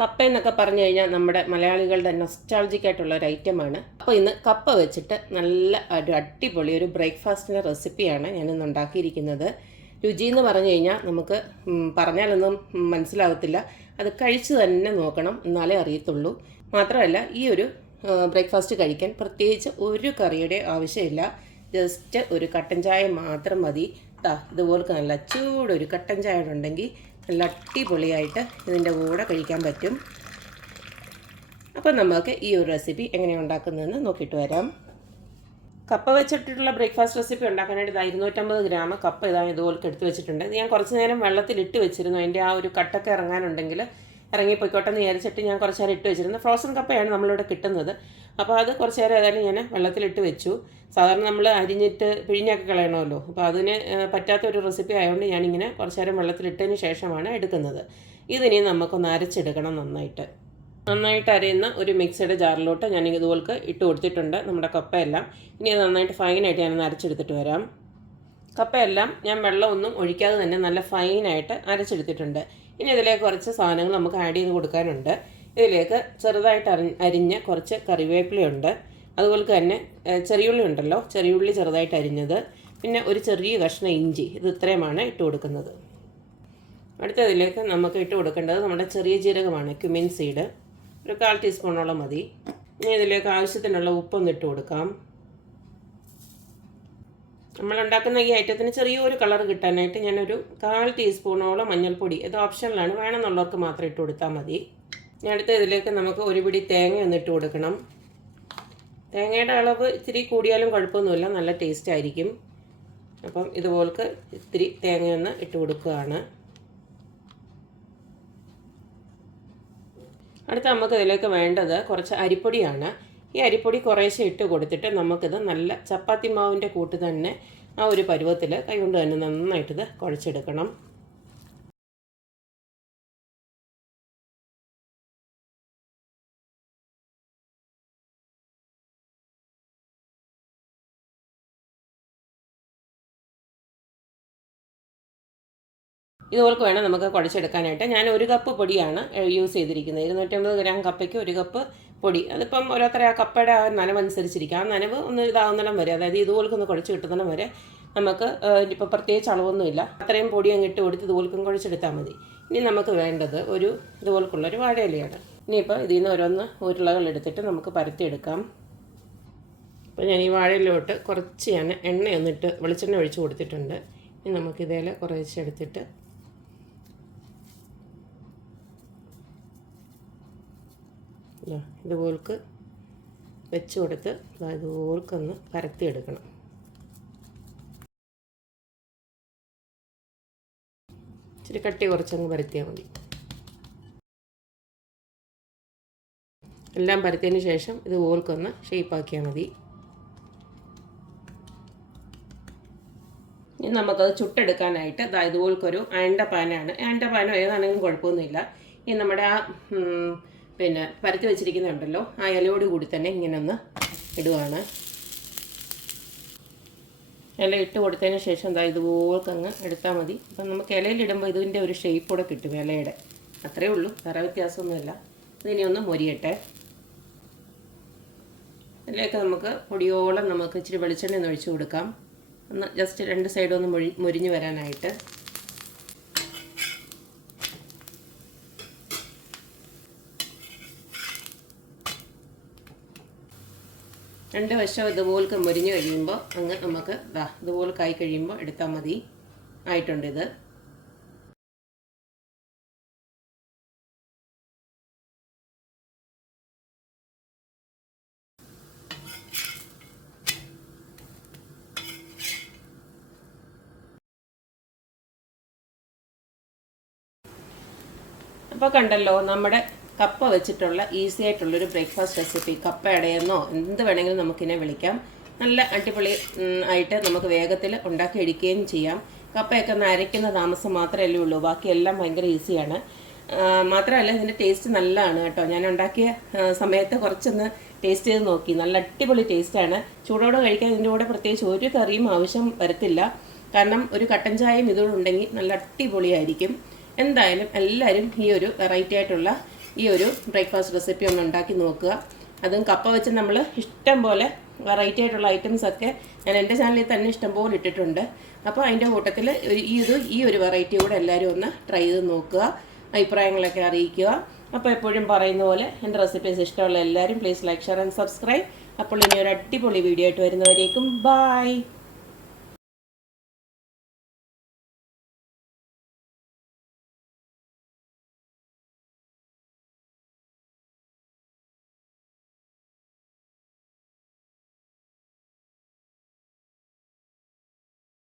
കപ്പ എന്നൊക്കെ പറഞ്ഞു കഴിഞ്ഞാൽ നമ്മുടെ മലയാളികളുടെ നൊസ്റ്റാൾജിക് ആയിട്ടുള്ള ഒരു ഐറ്റമാണ്. അപ്പോൾ ഇന്ന് കപ്പ വെച്ചിട്ട് നല്ല ഒരു അടിപൊളി ഒരു ബ്രേക്ക്ഫാസ്റ്റിൻ്റെ റെസിപ്പിയാണ് ഞാനിന്ന് ഉണ്ടാക്കിയിരിക്കുന്നത്. രുചി എന്ന് പറഞ്ഞു കഴിഞ്ഞാൽ നമുക്ക് പറഞ്ഞാലൊന്നും മനസ്സിലാകത്തില്ല. അത് കഴിച്ച് തന്നെ നോക്കണം, എന്നാലേ അറിയത്തുള്ളൂ. മാത്രമല്ല ഈ ഒരു ബ്രേക്ക്ഫാസ്റ്റ് കഴിക്കാൻ പ്രത്യേകിച്ച് ഒരു കറിയുടെ ആവശ്യമില്ല. ജസ്റ്റ് ഒരു കട്ടൻ ചായ മാത്രം മതി. ഇതുപോലെ നല്ല ചൂടൊരു കട്ടൻ ചായ ഉണ്ടെങ്കിൽ നല്ല അടിപൊളിയായിട്ട് ഇതിൻ്റെ കൂടെ കഴിക്കാൻ പറ്റും. അപ്പോൾ നമുക്ക് ഈ ഒരു റെസിപ്പി എങ്ങനെയാണ് ഉണ്ടാക്കുന്നതെന്ന് നോക്കിയിട്ട് വരാം. കപ്പ വെച്ചിട്ടുള്ള ബ്രേക്ക്ഫാസ്റ്റ് റെസിപ്പി ഉണ്ടാക്കാനായിട്ട് 250 ഗ്രാം കപ്പ ഇതുപോലെ എടുത്ത് വെച്ചിട്ടുണ്ട്. ഞാൻ കുറച്ച് നേരം വെള്ളത്തിലിട്ട് വെച്ചിരുന്നു. അതിൻ്റെ ആ ഒരു കട്ടൊക്കെ ഇറങ്ങാനുണ്ടെങ്കിൽ ഇറങ്ങിപ്പോയിക്കോട്ടെ എന്ന് വിചാരിച്ചിട്ട് ഞാൻ കുറച്ച് നേരം ഇട്ട് വെച്ചിരുന്നു. ഫ്രോസൺ കപ്പയാണ് നമ്മളിവിടെ കിട്ടുന്നത്. അപ്പോൾ അത് കുറച്ച് നേരം ഏതായാലും ഞാൻ വെള്ളത്തിലിട്ട് വെച്ചു. സാധാരണ നമ്മൾ അരിഞ്ഞിട്ട് പിഴിഞ്ഞൊക്കെ കളയണമല്ലോ. അപ്പോൾ അതിന് പറ്റാത്തൊരു റെസിപ്പി ആയതുകൊണ്ട് ഞാനിങ്ങനെ കുറച്ച് നേരം വെള്ളത്തിലിട്ടതിന് ശേഷമാണ് എടുക്കുന്നത്. ഇതിനി നമുക്കൊന്ന് അരച്ചെടുക്കണം. നന്നായിട്ട് അരയുന്ന ഒരു മിക്സിയുടെ ജാറിലോട്ട് ഞാൻ ഇതുപോലെ ഇട്ട് കൊടുത്തിട്ടുണ്ട് നമ്മുടെ കപ്പയെല്ലാം. ഇനി അത് നന്നായിട്ട് ഫൈനായിട്ട് ഞാനൊന്ന് അരച്ചെടുത്തിട്ട് വരാം. കപ്പയെല്ലാം ഞാൻ വെള്ളമൊന്നും ഒഴിക്കാതെ തന്നെ നല്ല ഫൈനായിട്ട് അരച്ചെടുത്തിട്ടുണ്ട്. ഇനി ഇതിലേക്ക് കുറച്ച് സാധനങ്ങൾ നമുക്ക് ആഡ് ചെയ്ത് കൊടുക്കാനുണ്ട്. ഇതിലേക്ക് ചെറുതായിട്ട് അരിഞ്ഞ കുറച്ച് കറിവേപ്പിലയുണ്ട്. അതുപോലെ തന്നെ ചെറിയുള്ളി ഉണ്ടല്ലോ, ചെറിയുള്ളി ചെറുതായിട്ട് അരിഞ്ഞത്, പിന്നെ ഒരു ചെറിയ കഷ്ണം ഇഞ്ചി. ഇത് ഇത്രയുമാണ് ഇട്ട് കൊടുക്കുന്നത്. അടുത്തതിലേക്ക് നമുക്ക് ഇട്ട് കൊടുക്കേണ്ടത് നമ്മുടെ ചെറിയ ജീരകമാണ്, ക്യുമിൻ സീഡ്. ഒരു 1/4 ടീസ്പൂണോളം മതി. ഇനി ഇതിലേക്ക് ആവശ്യത്തിനുള്ള ഉപ്പൊന്ന് ഇട്ട് കൊടുക്കാം. നമ്മളുണ്ടാക്കുന്ന ഈ ഐറ്റത്തിന് ചെറിയൊരു കളർ കിട്ടാനായിട്ട് ഞാനൊരു 1/4 ടീസ്പൂണോളം മഞ്ഞൾപ്പൊടി, ഇത് ഓപ്ഷനിലാണ്, വേണമെന്നുള്ളവർക്ക് മാത്രം ഇട്ട് കൊടുത്താൽ മതി. ഇനി അടുത്ത ഇതിലേക്ക് നമുക്ക് ഒരു പിടി തേങ്ങ ഒന്ന് ഇട്ട് കൊടുക്കണം. തേങ്ങയുടെ അളവ് ഇത്തിരി കൂടിയാലും കുഴപ്പമൊന്നുമില്ല, നല്ല ടേസ്റ്റ് ആയിരിക്കും. അപ്പം ഇതുപോൾക്ക് ഇത്തിരി തേങ്ങയൊന്ന് ഇട്ട് കൊടുക്കുകയാണ്. അടുത്ത നമുക്ക് ഇതിലേക്ക് വേണ്ടത് കുറച്ച് അരിപ്പൊടിയാണ്. ഈ അരിപ്പൊടി കുറേശ്ശെ ഇട്ട് കൊടുത്തിട്ട് നമുക്കിത് നല്ല ചപ്പാത്തി മാവിൻ്റെ കൂട്ട് തന്നെ ആ ഒരു പരുവത്തിൽ കൈകൊണ്ട് തന്നെ നന്നായിട്ടിത് കുഴച്ചെടുക്കണം. ഇതുപോലെ വേണം നമുക്ക് കുഴച്ചെടുക്കാനായിട്ട്. ഞാൻ 1 കപ്പ് പൊടിയാണ് യൂസ് ചെയ്തിരിക്കുന്നത്. 250 ഗ്രാം കപ്പയ്ക്ക് 1 കപ്പ് പൊടി. അതിപ്പം ഓരോരുത്തരെ ആ കപ്പയുടെ ആ നനവനുസരിച്ചിരിക്കും. ആ നനവ് ഒന്ന് ഇതാവുന്നിടം വരെ, അതായത് ഇതുപോലെ ഒന്ന് കുഴച്ച് കിട്ടുന്നിടം വരെ നമുക്ക് ഇപ്പോൾ പ്രത്യേകിച്ച് അളവൊന്നുമില്ല. അത്രയും പൊടി അങ്ങ് ഇട്ട് കൊടുത്ത് ഇതുപോലും കുഴച്ചെടുത്താൽ മതി. ഇനി നമുക്ക് വേണ്ടത് ഇതുപോലുള്ളൊരു വാഴയിലയാണ്. ഇനിയിപ്പോൾ ഇതിൽ നിന്ന് ഓരോന്ന് ഉരുളകൾ എടുത്തിട്ട് നമുക്ക് പരത്തിയെടുക്കാം. അപ്പോൾ ഞാൻ ഈ വാഴയിലോട്ട് കുറച്ച് ഞാൻ എണ്ണയൊന്നിട്ട് വെളിച്ചെണ്ണ ഒഴിച്ച് കൊടുത്തിട്ടുണ്ട്. ഇനി നമുക്കിതേൽ കുറച്ചെടുത്തിട്ട് ഇതുപോൾക്ക് വെച്ച് കൊടുത്ത് ഇതുപോൽക്കൊന്ന് പരത്തിയെടുക്കണം. ഇച്ചിരി കട്ടി കുറച്ചങ്ങ് പരത്തിയാൽ മതി. എല്ലാം പരത്തിയതിന് ശേഷം ഇതുപോൽക്കൊന്ന് ഷേപ്പാക്കിയാൽ മതി. ഇനി നമുക്കത് ചുട്ടെടുക്കാനായിട്ട് ഇതുപോൽക്കൊരു അയണ്ട പാനാണ്. അയണ്ട പാനോ ഏതാണെങ്കിലും കുഴപ്പമൊന്നുമില്ല. ഇനി നമ്മുടെ ആ പരത്തി വെച്ചിരിക്കുന്നുണ്ടല്ലോ, ആ ഇലയോട് കൂടി തന്നെ ഇങ്ങനെ ഒന്ന് ഇടുകയാണ്. ഇല ഇട്ട് കൊടുത്തതിന് ശേഷം ഇതുപോൽക്കങ്ങ് എടുത്താൽ മതി. അപ്പം നമുക്ക് ഇലയിലിടുമ്പോൾ ഇതിൻ്റെ ഒരു ഷേപ്പ് കൂടെ കിട്ടും ഇലയുടെ. അത്രയേ ഉള്ളൂ, വേറെ വ്യത്യാസമൊന്നുമില്ല. ഇതിനെ ഒന്ന് മൊരിയട്ടെ. ഇതിലേക്ക് നമുക്ക് പൊടിയോളം നമുക്ക് ഇച്ചിരി വെളിച്ചെണ്ണ ഒന്ന് ഒഴിച്ച് കൊടുക്കാം. ഒന്ന് ജസ്റ്റ് 2 സൈഡും ഒന്ന് മൊരിഞ്ഞ് വരാനായിട്ട്. രണ്ട് വശം ഇതുപോലെ മൊരിഞ്ഞ് കഴിയുമ്പോൾ നമുക്ക് ഇതുപോലെ കായി കഴിയുമ്പോൾ എടുത്താൽ മതി. ആയിട്ടുണ്ട് ഇത്. അപ്പോൾ കണ്ടല്ലോ, നമ്മുടെ കപ്പ വെച്ചിട്ടുള്ള ഈസി ആയിട്ടുള്ളൊരു ബ്രേക്ക്ഫാസ്റ്റ് റെസിപ്പി. കപ്പ അടയെന്നോ എന്ത് വേണമെങ്കിലും നമുക്കിനെ വിളിക്കാം. നല്ല അടിപൊളി ആയിട്ട് നമുക്ക് വേഗത്തിൽ ഉണ്ടാക്കി എടുക്കുകയും ചെയ്യാം. കപ്പയൊക്കെ ഒന്ന് അരയ്ക്കുന്ന താമസം മാത്രമല്ലേ ഉള്ളൂ, ബാക്കിയെല്ലാം ഭയങ്കര ഈസിയാണ്. മാത്രമല്ല ഇതിൻ്റെ ടേസ്റ്റ് നല്ലതാണ് കേട്ടോ. ഞാൻ ഉണ്ടാക്കിയ സമയത്ത് കുറച്ചൊന്ന് ടേസ്റ്റ് ചെയ്ത് നോക്കി. നല്ല അടിപൊളി ടേസ്റ്റാണ്. ചൂടോടെ കഴിക്കാൻ ഇതിൻ്റെ കൂടെ പ്രത്യേകിച്ച് ഒരു കറിയും ആവശ്യം വരത്തില്ല. കാരണം ഒരു കട്ടൻ ചായയും ഇതോടുണ്ടെങ്കിൽ നല്ല അടിപൊളിയായിരിക്കും. എന്തായാലും എല്ലാവരും ഈ ഒരു വെറൈറ്റി ആയിട്ടുള്ള ഈ ഒരു ബ്രേക്ക്ഫാസ്റ്റ് റെസിപ്പി ഒന്ന് ഉണ്ടാക്കി നോക്കുക. അതും കപ്പ വെച്ച് നമ്മൾ ഇഷ്ടം പോലെ വെറൈറ്റി ആയിട്ടുള്ള ഐറ്റംസൊക്കെ ഞാൻ എൻ്റെ ചാനലിൽ തന്നെ ഇഷ്ടംപോലെ ഇട്ടിട്ടുണ്ട്. അപ്പോൾ അതിൻ്റെ കൂട്ടത്തിൽ ഈ ഒരു വെറൈറ്റി കൂടെ എല്ലാവരും ഒന്ന് ട്രൈ ചെയ്ത് നോക്കുക, അഭിപ്രായങ്ങളൊക്കെ അറിയിക്കുക. അപ്പോൾ എപ്പോഴും പറയുന്ന പോലെ എൻ്റെ റെസിപ്പീസ് ഇഷ്ടമുള്ള എല്ലാവരും please like, share and subscribe. അപ്പോൾ ഇനി ഒരു അടിപൊളി വീഡിയോ ആയിട്ട് വരുന്നവരേക്കും ബൈ.